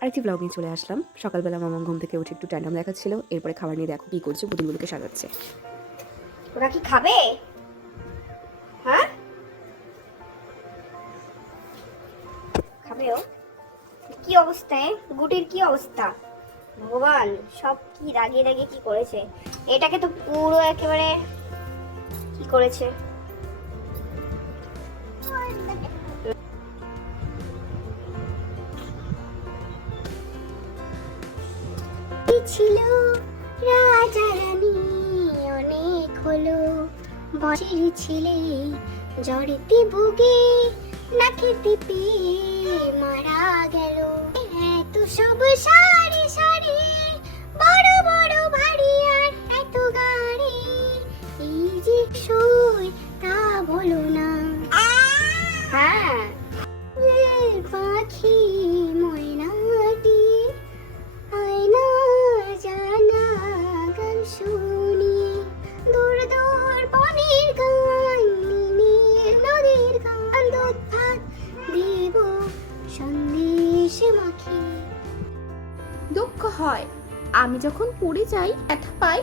আরেকটি ব্লগ নিয়ে চলে আসলাম। সকালবেলা মামা ঘুম থেকে উঠে একটু ট্যান্ডাম দেখাচ্ছিল, এরপরে খাবার নিয়ে দেখো কি করছে, পুতুলগুলোকে সাজাচ্ছে। ওরা কি খাবে? হ্যাঁ খাবে ও? কি অবস্থা? গুটির কি অবস্থা? ভগবান, সব কি রাগে রাগে কি করেছে এটাকে, তো পুরো একেবারে কি করেছে। ছিল রাজা রানী, অনেক হলো বছর ছিলে, জ্বরেতে ভুগে না খেতে পেয়ে মারা গেল। এত সব সারি সারি, বড় বড় ভারী আর এত গাড়ি, এই যে সই তা বলো না। হ্যাঁ পাখি ময়নাটি আয়না জানা গান শুনিয়ে, দূর দূর বনের গান, নীল নদীর গান, দুধ ভাত দেব সন্দেশ মাখি। দুঃখ হয় আমি যখন পড়ে যাই, ব্যথা পাই,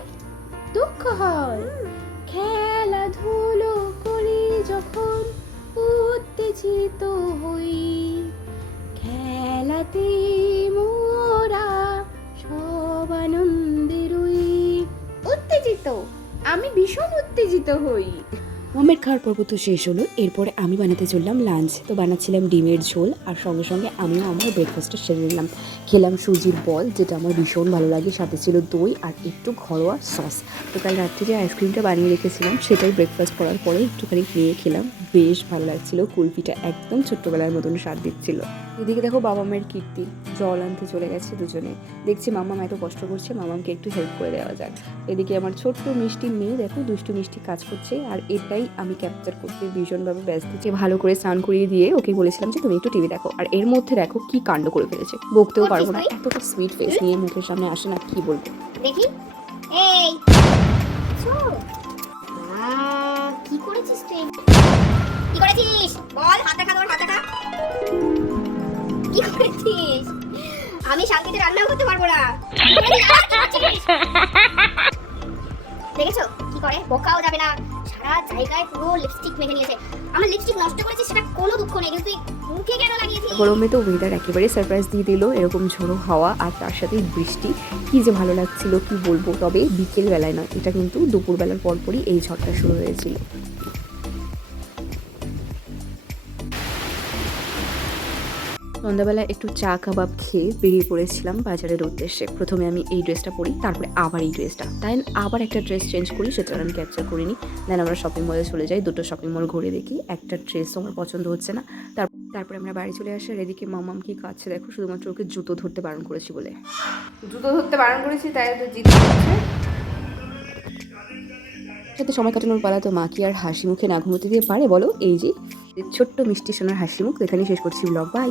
দুঃখ হয়। খেলাধুলো করি যখন উত্তেজিত হই, খেলাতে মোরা সব আনন্দে রই। উত্তেজিত, আমি ভীষণ উত্তেজিত হই। মামের খাওয়ার পর্ব তো শেষ হলো, এরপরে আমি বানাতে চললাম লাঞ্চ। তো বানাচ্ছিলাম ডিমের ঝোল, আর সঙ্গে সঙ্গে আমিও আমার ব্রেকফাস্টটা সেরে নিলাম। খেলাম সুজির বল, যেটা আমার ভীষণ ভালো লাগে, সাথে ছিল দই আর একটু ঘরোয়া সস। তো কাল রাত্রে যে আইসক্রিমটা বানিয়ে রেখেছিলাম সেটাই ব্রেকফাস্ট করার পরে একটুখানি নিয়ে খেলাম, বেশ ভালো লাগছিল। কুলফিটা একদম ছোট্টবেলার মতন স্বাদ দিচ্ছিল। এদিকে দেখো বাবা মায়ের কীর্তি, জল আনতে চলে গেছে দুজনে। দেখছি মামাম এত কষ্ট করছে, মামামকে একটু হেল্প করে দেওয়া যাক। এদিকে আমার ছোট্ট মিষ্টি মেয়ে দেখো দুষ্টু মিষ্টি কাজ করছে, আর এটাই আমি ক্যাপচার করতে ভীষণভাবে ব্যস্ত। যে ভালো করে স্নান করিয়ে দিয়ে ওকে বলেছিলাম যে তুমি একটু টিভি দেখো, আর এর মধ্যে দেখো কি কাণ্ড করে ফেলেছে। বকতেও পারবো না, এতটা সুইট ফেস নিয়ে মুখের সামনে আসে না, কি বলবো। দেখি এই কি করেছিস তুই? কি করেছিস বল? হাত দেখা, তোর হাত দেখা। কি করেছিস? আমি শান্তিতে রান্নাও করতে পারবো না। দেখেছো কি করে? বোকাও যাবে না, সারা জায়গায় পুরো লিপস্টিক মেখে নিয়েছে। আমার লিপস্টিক নষ্ট করেছে সেটা কোনো দুঃখ নেই, কিন্তু তুই মুখে কেন লাগিয়েছিস? গরমে তো ওয়েদার একেবারে সারপ্রাইজ দিয়ে দিল, এরকম ঝোড়ো হাওয়া আর তার সাথে বৃষ্টি, কি যে ভালো লাগছিল কি বলবো। তবে বিকেল বেলায় নয়, এটা কিন্তু দুপুরবেলার পরপরই এই ঝড়টা শুরু হয়েছিল। সন্ধ্যাবেলা একটু চা কাবাব খেয়ে বেরিয়ে পড়েছিলাম বাজারের উদ্দেশ্যে। প্রথমে আমি এই ড্রেসটা পরি, তারপরে আবার এই ড্রেসটা, তাই আবার একটা ড্রেস চেঞ্জ করি, সেটা আমি ক্যাপচার করিনি। দেন আমরা শপিং মলে চলে যাই, দুটো শপিং মল ঘুরে দেখি, একটা ড্রেস আমার পছন্দ হচ্ছে না। তারপরে আমরা বাড়ি চলে আসি। আর এদিকে মামাম কি কাছে দেখো, শুধুমাত্র ওকে জুতো ধরতে বারণ করেছি বলে। জুতো ধরতে বারণ করেছি তাই তো জিত হচ্ছে। সাথে সময় কাটানোর পালা, তো মা কি আর হাসি মুখে না ঘুমোতে দিয়ে পারে বলো। এই যে ছোট্ট মিষ্টি সোনার হাসি মুখ। এখানেই শেষ করছি ব্লগ, বাই।